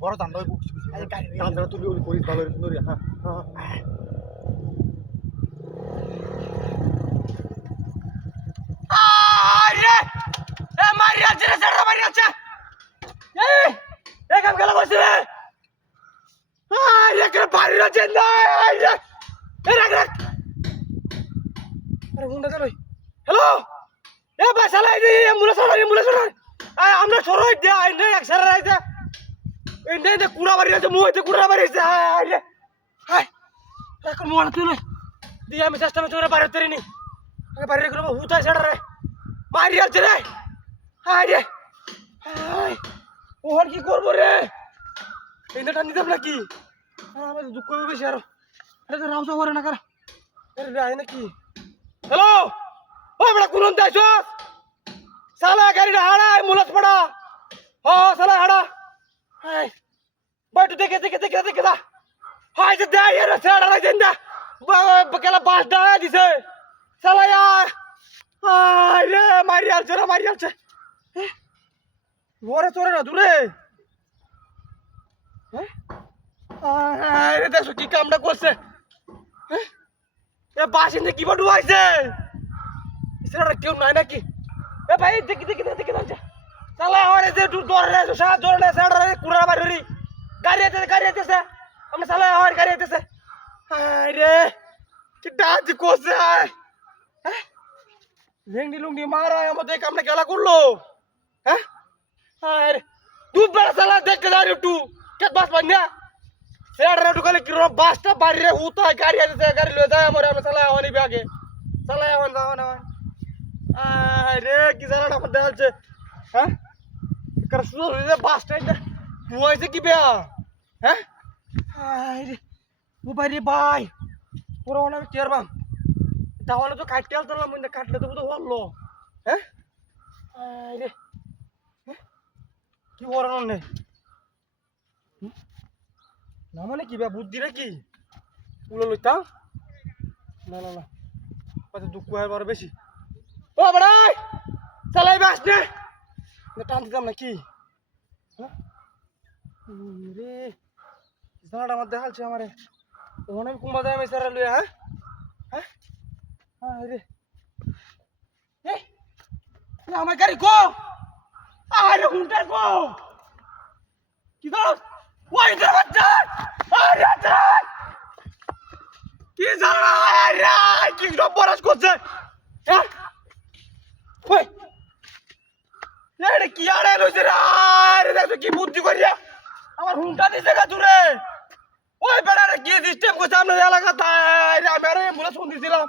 বড় দান দই বুঝছি আরে গাড়ি দান তুই ওই করিস ভালো রে সুন্দর হ্যাঁ হ্যাঁ আরে এ মারি আছে রে সেটা মারি আছে এই কাম গেল বসে রে আরে কে বাড়ি আছে না আরে এ রাখ রাখ আরে গুন্ডা চলো হ্যালো এ বাসালা এই অ্যাম্বুলেন্স আমরা সরই দে আই নে এক সারা রাইতে এই নে কুড়া বাড়ি আছে মুইতে কুড়া বাড়ি আছে আরে হাই এখন মোড়া তুই দিয়ে আমি চেষ্টা করে বাইরে তেরিনি আগে বাইরে করে হুতাই সেটা রে মারি আছে রে আরে হাই ওর কি করব রে এইটা টান দিতাম নাকি আমার দুঃখ হবে বেশি আরো আরে তো রাউসা করে না কর আরে রে আয় নাকি হ্যালো ও বড় কোন দাইছো সালা গাড়িটা হাড়াই মুলাস পড়া ও সালা হাড়া হাই বাইটু দেখে দা হাই যে দেয় এর সেড়া লাই দেন্দা বকেলা বাস দা দিছে সালা यार হাই রে মারি আলছে ওরে তোরে না দূরে হ্যাঁ রে দেখো কি কামটা করছে এ বাসিন্দে কি বড় আইছে সেটা কেউ নাই নাকি এ ভাই দেখি দাঁড়া চালা আরে যে তুই দৌড়ে সারা দৌড়ে সারা কুড়া বাড়ি গাড়ি আইতেছে আমরা চালা আর গাড়ি আইতেছে আরে কি ডাজ কোসে আয় লেংডি লুংডি মারা আমাদের কামটা গেলা করলো হ্যাঁ আরে তুই বড় চালা দেখতে যা একটু কে বাস পান্না সেটা ঢুকালে কি বাসটা বাড়ি রে হুতা গাড়ি আইতেছে গাড়ি লয়ে যায় আমরা চালা আওয়ানি ব্যাগে চালা আওয়ান আরে কি জানা আমার দেখাচ্ছে হ্যাঁ কার সুন্দর হয়ে বাস স্ট্যান্ডে বুয়াইছে কি বেয়া হ্যাঁ আরে ও ভাই রে ভাই পুরো আমি কেয়ার বাম তাহলে তো কাটতে আলতাম মনে কাটলে তো বুঝো হলো হ্যাঁ আরে কি বড় নে না মানে কি বেয়া বুদ্ধি রে কি উলো লইতা না কত দুঃখ হয় বড় বেশি ও বড়াই চালাই বাস নে টান দিতাম নাকি রে জানাটা আমার দেখালছে আমারে ওখানে আমি কুম্বা যায় আমি সারা লইয়া হ্যাঁ রে আমার গাড়ি গো আরে হুন্টার গো কি দাও ওই দর বাচ্চা আরে যাই কি জানা আরে কি সব বরাস করছে হ্যাঁ ওই কি আরে লইছে রে দেখো কি বুদ্ধি করিয়া আমার হুন্টা দিছে গা দূরে ওই বেড়ারে কি সিস্টেম করছে আপনার এলাকাতে আমি আরে মনে শুনতেছিলাম